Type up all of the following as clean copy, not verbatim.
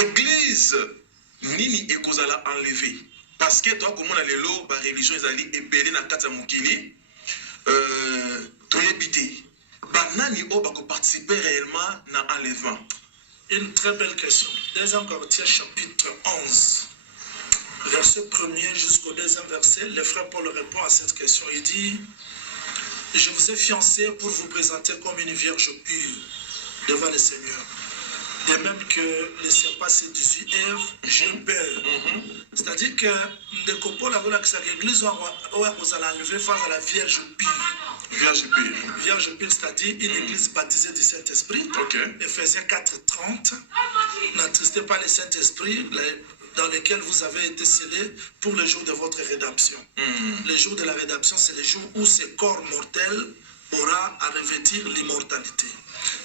église nini ekozala enlevé parce que toi comme on a lelo ba religion ezali ebele na kati ya mokili toyebite banani o bako participer réellement na enlèvement. Une très belle question. 2 Corinthiens chapitre 11 verset 1er jusqu'au 2e verset, le frère Paul répond à cette question. Il dit: je vous ai fiancé pour vous présenter comme une vierge pure devant le Seigneur. De même que le serpent séduisit Ève, j'ai peur. C'est-à-dire que Paul a voulu que l'église soit enlevée face à la vierge pure. Vierge pure. Vierge pure, c'est-à-dire une église baptisée du Saint-Esprit. Ephésiens 4:30. N'attristez pas le Saint-Esprit, dans lequel vous avez été scellés pour le jour de votre rédemption. Le jour de la rédemption, c'est le jour où ce corps mortel aura à revêtir l'immortalité.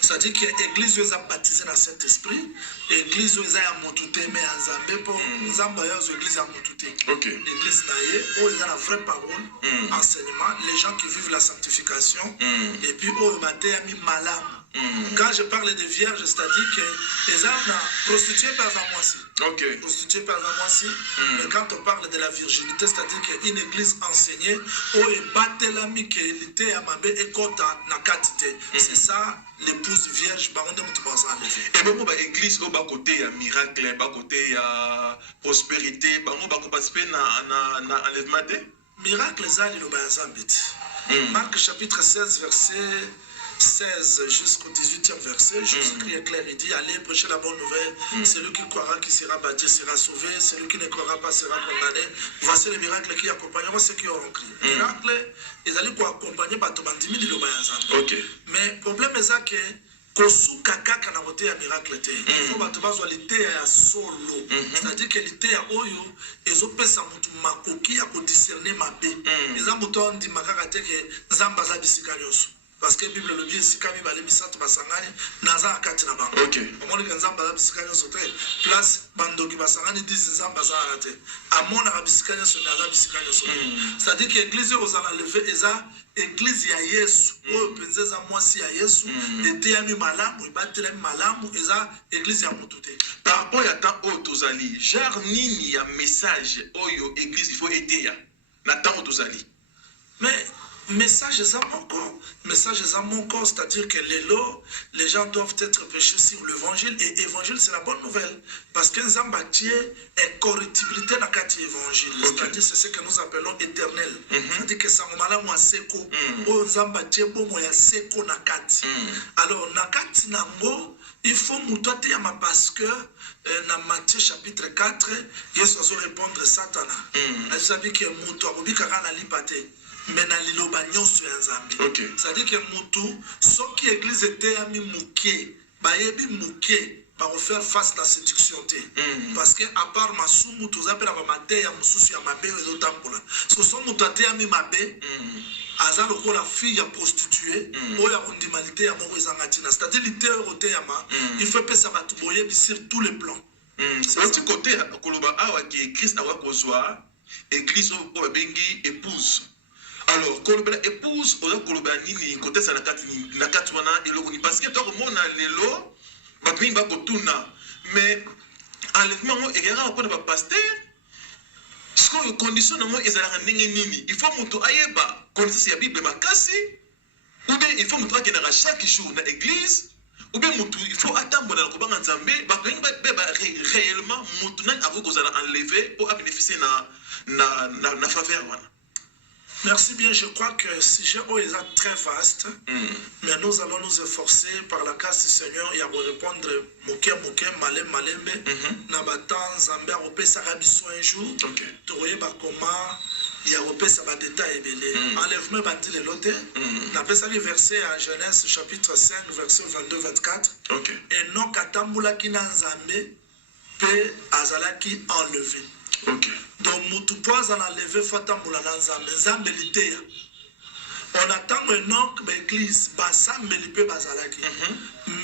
C'est-à-dire que l'église est baptisée dans le Saint-Esprit, l'église est à Montouté, mais à Zambé, pour Zambé, l'église à Montouté. L'église naïe, où il y a la vraie parole, enseignement, les gens qui vivent la sanctification, et puis où il y a mis malade. Quand je parle de vierge, c'est-à-dire que les hommes prostitués par exemple aussi. Prostitués par exemple aussi. Mais quand on parle de la virginité, c'est-à-dire qu'une église enseignée, où il battait l'ami qui était à Mabé et Kota na katité. C'est ça l'épouse vierge. Et bon, l'église au bas côté il y a miracle, bas côté il y a prospérité, bon, bas participer na enlèvement. Miracle ça il le Marc chapitre 16 verset 16 jusqu'au 18e verset, Jésus-Christ est clair, il dit: allez prêcher la bonne nouvelle, celui qui croira qui sera baptisé sera sauvé, celui qui ne croira pas sera condamné. Voici les miracles qui accompagneront ceux qui auront crié. Les miracles, ils allaient accompagner par Tobandimi de l'Obayazan. Mais le problème est ça que kosuka kaka na wote ya miracle te. Il faut batubazwa lite ya solo. C'est-à-dire que lite ya oyo ezopesa mutu makoki ya kodiscerner mabe. Ezambo to ndi makaka te ke nzamba za bisika nyoso. Parce que la Bible le dit, si quand il va aller bisatu basangani, naza akati na bango. Amon que nzamba za bisika nyoso te. Place bandoki basangani dit nzamba za arate. Amon na bisika nyoso naza bisika nyoso. C'est-à-dire que l'église aux enlevé eza église ya Yesu. O penzeza mwasi ya Yesu, ete ya mi malamu, ibatela mi malamu eza église ya mutute. Par rapport à tant otozali, genre nini ya message oyo église il faut aider ya. Na tant otozali. Mais message à mon corps, c'est-à-dire que les gens doivent être péchés sur l'évangile, et l'évangile c'est la bonne nouvelle, parce que nous avons une corruptibilité dans le évangile, c'est-à-dire c'est ce que nous appelons éternel, c'est-à-dire que ça m'a l'air seko, nous avons bon seko nakati. Alors nakati nango, il faut mutote yama parce que dans Matthieu chapitre 4, Jésus va répondre à Satana. Il savait que muto abobika kana lipate. Mais dans liloba nyonso ya Nzambe. C'est-à-dire que mutu soki église était ami muke, bayebi muke ba faire face à la séduction te. Parce que à part masumu tozapela ba mate ya mususu ya mabe ezo tambola. So so mutu ate ami mabe, aza loko la fille ya prostituée, oya kondimalité ya moko ezangatina. C'est-à-dire lité roté yama, il faut pesa batu boyebi sur tous les plans. C'est un côté koloba awa ki Christ awa kozwa église o bengi épouse. Alors, quand on épouse, on a nini côté ça na kati wana eloko ni parce que toi comme on a lelo, batumi ba kotuna, mais enlèvement mo egera ko na pasteur. Ce que condition na mo ezala ndenge nini, il faut muto ayeba condition ya Bible makasi, ou bien il faut muto akena chaque jour na église, ou bien muto il faut attendre na ko banga Nzambe, ba réellement muto na avo kozala enlevé pour bénéficier na faveur wana. Merci bien, je crois que le sujet est très vaste, mais nous allons nous efforcer par la grâce du Seigneur et à répondre malembe, nabatan Zambia opesa rabiso un jour, toye bakoma ya opesa ba détail belé, enlèvement bandi le lote, napesa li verset à Genèse chapitre 5 verset 22-24. Et non katambula ki na Nzambe pe azalaki enlevé. Donc, Moutoupouaz en a levé Fatamboula dans Nzambe Litea. On attend Enoch, l'église, Bassam Belipé Bazalaki.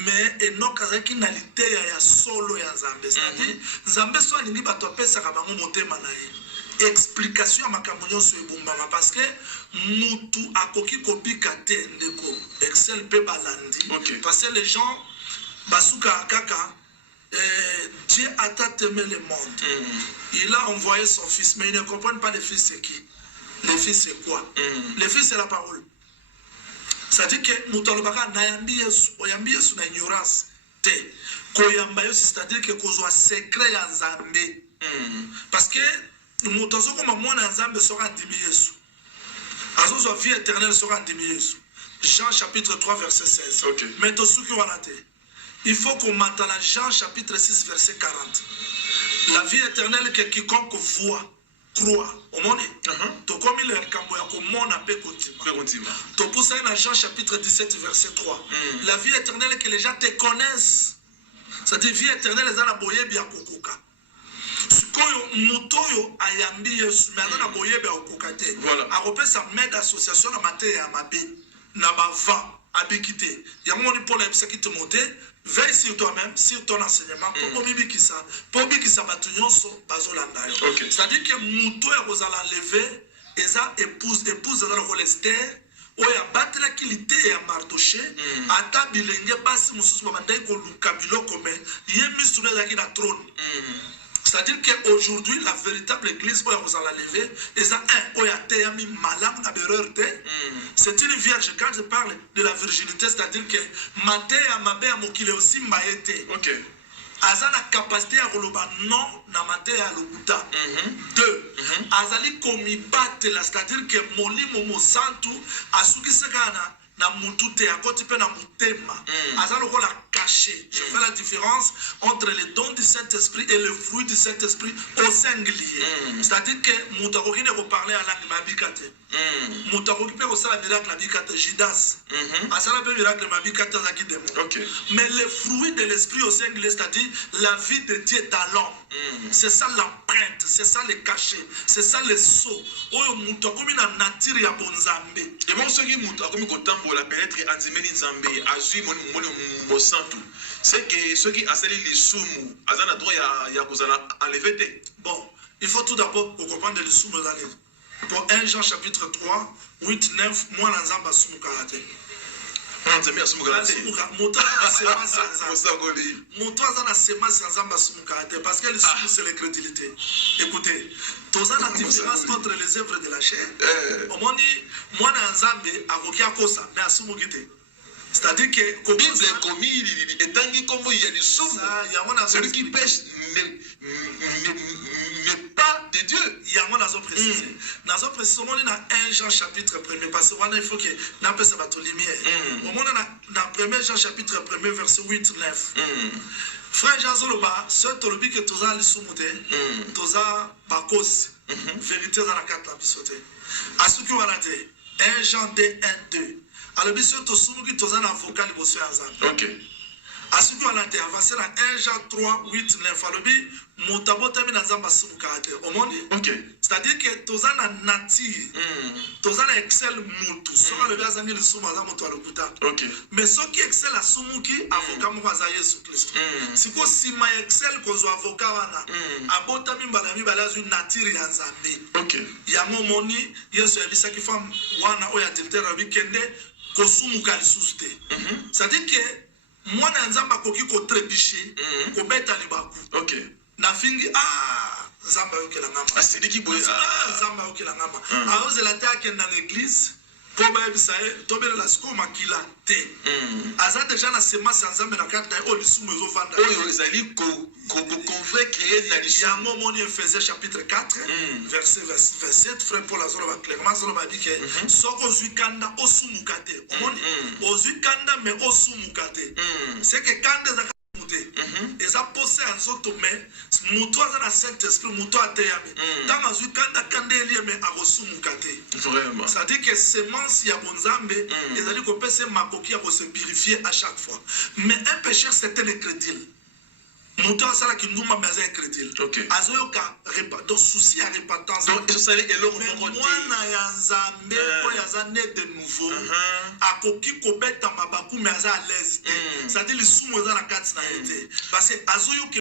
Mais Enoch Azaki n'a Litea ya solo ya Nzambe. C'est-à-dire, Nzambe soit l'ini batopé Sakabango Moté Manaï. Explication à Makamounion sur Bumbama. Parce que Moutou Akoki Kopi Kate Ndeko. Excel Pe Balandi. Parce que les gens, Basuka Akaka, Dieu a tant aimé le monde. Il a envoyé son fils, mais ils ne comprennent pas le fils c'est qui. Le fils c'est quoi? Le fils c'est la parole. C'est-à-dire que Moutalobaka n'ayambi Yesu na ignorance. C'est-à-dire que kozwa secret ya Nzambe. Parce que Moutazo comme moi Nzambe sera ndimi Yesu. Azo vie éternelle sera ndimi Yesu. Jean chapitre 3 verset 16. Okay. Mais tosuki walate. Il faut qu'on m'attende à Jean chapitre 6 verset 40. La vie éternelle que quiconque voit, croit. Au monde, to comme il est kambo ya ko mona pe kontima. To poussa dans Jean chapitre 17 verset 3. La vie éternelle que les gens te connaissent. C'est-à-dire vie éternelle les ana boyebi ya kokoka. Sikoyo mutoyo ayambi Yesu mais ana boyebi ya kokoka te. A repesa med association na mate ya mabe na bava abikité. Ya moni pour les qui te monter. Veille sur toi-même, sur ton enseignement, pour bikisa batunyonso bazolanda yo. C'est-à-dire que muto ya kozala lever eza épouse dans le cholestère oya batela kilité ya Mardoché ata bilenge basi mususu babandai ko lukabilo comme yemi sune zaki na trône. C'est-à-dire qu'aujourd'hui, la véritable église, c'est une vierge. Quand je parle de la virginité, c'est-à-dire que aussi Azana capacité à relever non na mate ya lokuta. Deux, azali komi batela, c'est-à-dire que moli momo santu asuki sekana na mutute ya koti pe na mutema. Azalo ko la caché. Je fais la différence entre les dons du Saint-Esprit et le fruit du Saint-Esprit au singulier. C'est-à-dire que mutakoki ne ko parler à langue mabikate. Mutakoki pe ko sala miracle mabikate Judas. Asala pe miracle mabikate zaki démon. Mais le fruit de l'esprit au singulier, c'est-à-dire la vie de Dieu dans l'homme. C'est ça l'empreinte, c'est ça le cachet, c'est ça le sceau. Oyo mutakomi na nature ya bonzambe. Et moi ce qui mutakomi ko tambola peut-être anzimeni nzambe azui mon santu. C'est que ceux qui asali les sumu azana droit ya kozala enlevé. Bon, il faut tout d'abord comprendre les sumu dans les. Pour 1 Jean chapitre 3, 8, 9, moi l'enzamba sumu karate. Parce que le sumu c'est l'incrédulité. Écoutez, tous la différence entre les œuvres de la chair. Moi l'enzambe a kosa mais a sumu kite. C'est-à-dire que Bible est commis et comme il y a des souvenirs. Celui qui pêche n'est pas de Dieu. Il y a un précisé. Dans un précisé, on a 1 Jean chapitre 1er. Parce qu'il faut que nous appelions ça lumière. On a dans 1 Jean chapitre 1er, verset 8, 9. Frère Jean Zoloba, ce tolobi que tu as les soumouté, tu as bakos, vérité dans la carte la bisoté. À ce qui va la 1 Jean 2, 1, 2. Alors, bien sûr, tu as un avocat qui est ensemble. Ok. À ce qui va la avancé dans 1 Jean 3, 8, 9. Alors, c'est-à-dire que tu as un nature, tu as un excel moutou. Mais ce qui excelle à Sumuki, avocat Mouaza Jésus-Christ. Si vous si ma excel qu'on avocat, abotami balami balazu nature yanzambe. Ok. Yango moni, Yesu yabisa ki fam wana oya tetera weekende kosumuka lisuste. C'est-à-dire que moi nzamba koki ko trébicher, ko beta libaku. Ok. Na fingi nzamba yokela ngamba. Asidiki boy nzamba yokela ngamba. Aoze la take dans l'église. Pour bisaye tobele la sko makila te. Aza déjà na semence nzambe na kata o lisumu zo vanda. Oyo ezali ko vrai créer na lisumu. Ya momoni Ephésiens chapitre 4 verset 27 frère Paul azolo ba clairement azolo ba dit que soko zuikanda osumukate. Omoni ozukanda mais osumukate. C'est que kanda za et ça possède un autre mais muto dans le Saint-Esprit muto ateyame tant azui kanda kandeli mais agosumukate vraiment ça dit que semence ya bonzambe ils allaient kopese makoki ya se purifier à chaque fois mais un pécheur c'était le crédile muto asala ki nduma mais un crédile azoyoka donc souci à repentance donc ça c'est eloko mwana ya nzambe ko ya zane de nouveau akoki kobeta mabaku mais aza à l'aise ça dit le sumo za la kati na yete parce que azoyoka